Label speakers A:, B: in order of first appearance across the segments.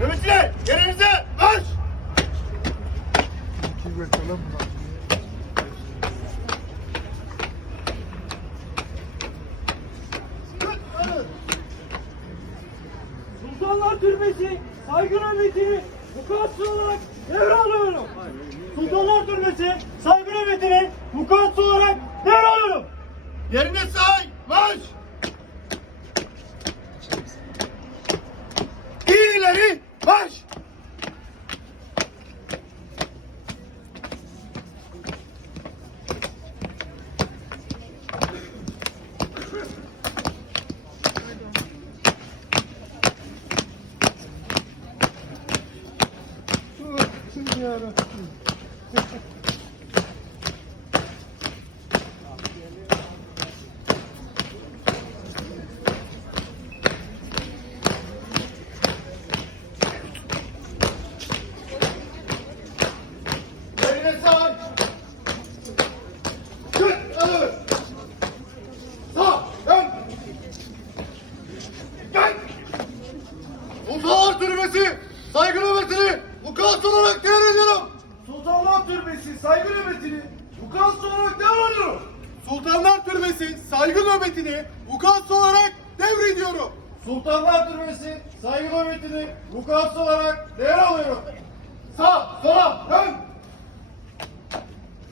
A: Nöbetçiler yerinize marş.
B: Sultanlar Türbesi saygı nöbetini vukuatsız olarak devralıyorum. Sultanlar Türbesi saygı nöbetini vukuatsız olarak devralıyorum.
A: Yerine say marş. İleri marş. Yerine Alır. Sağ dön. Sultanlar Türbesi saygı nöbetini vukuat olarak devrediyorum.
B: Sultanlar Türbesi saygı nöbetini olarak devralıyorum.
A: Sultanlar Türbesi saygı nöbetini vukuat olarak devrediyorum.
B: Sultanlar Türbesi saygı nöbetini olarak devralıyorum.
A: Sağ, sola, dön.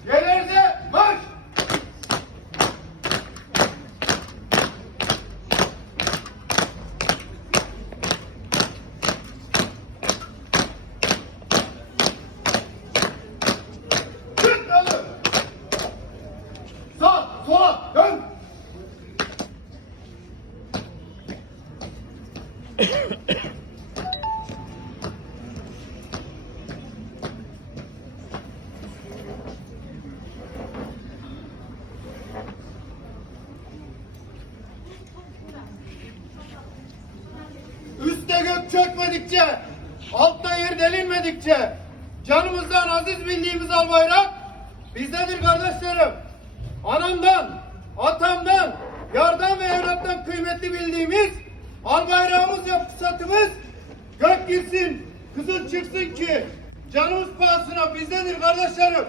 A: Yerlerinize marş. Git alın. Sağ, sola, dön. Üste gök çökmedikçe, altta yer delinmedikçe, canımızdan aziz bildiğimiz al bayrak bizdedir kardeşlerim. Anamdan, atamdan, yardan ve evlattan kıymetli bildiğimiz al bayrağımız ve pusatımız gök girsin, kızıl çıksın ki canımız pahasına bizdedir kardeşlerim.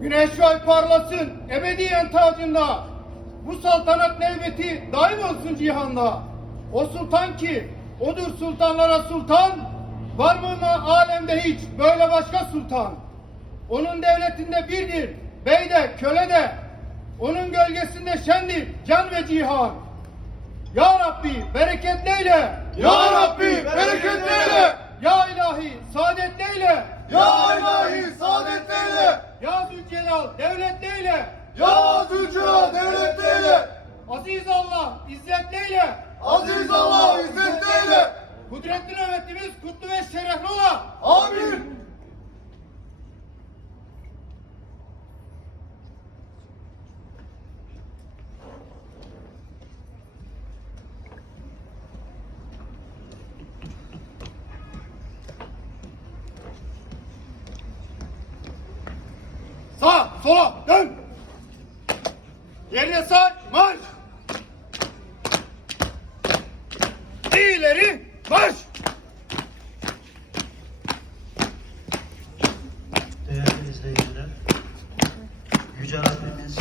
A: Güneş ve ay parlasın ebediyen tacında. Bu saltanat nevbeti daim olsun cihanda. O sultan ki odur sultanlara sultan. Var mı alemde hiç böyle başka sultan? Onun devletinde birdir bey de köle de. Onun gölgesinde şendir can ve cihan. Ya Rabbi bereketleyle.
C: Ya Rabbi, bereketleyle.
A: Ya ilahi saadetleyle.
C: Ya ilahi saadet eyle.
A: Ya Zülcelal devletleyle.
C: Ya Zülcelal devlet eyle.
A: Aziz Allah izzetleyle.
C: Aziz Allah izzet eyle.
A: Kudretli nöbetimiz kutlu ve şerefli ola.
C: Amin.
A: Sağ, sola, dön. Yerine say, marş. İleri marş.
D: Değerli izleyiciler, Yüce Rabbimiz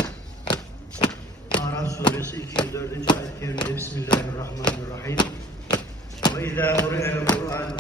D: Araf Suresi 204. ayet-i Bismillahirrahmanirrahim. Ve ilâ ure'el Kur'an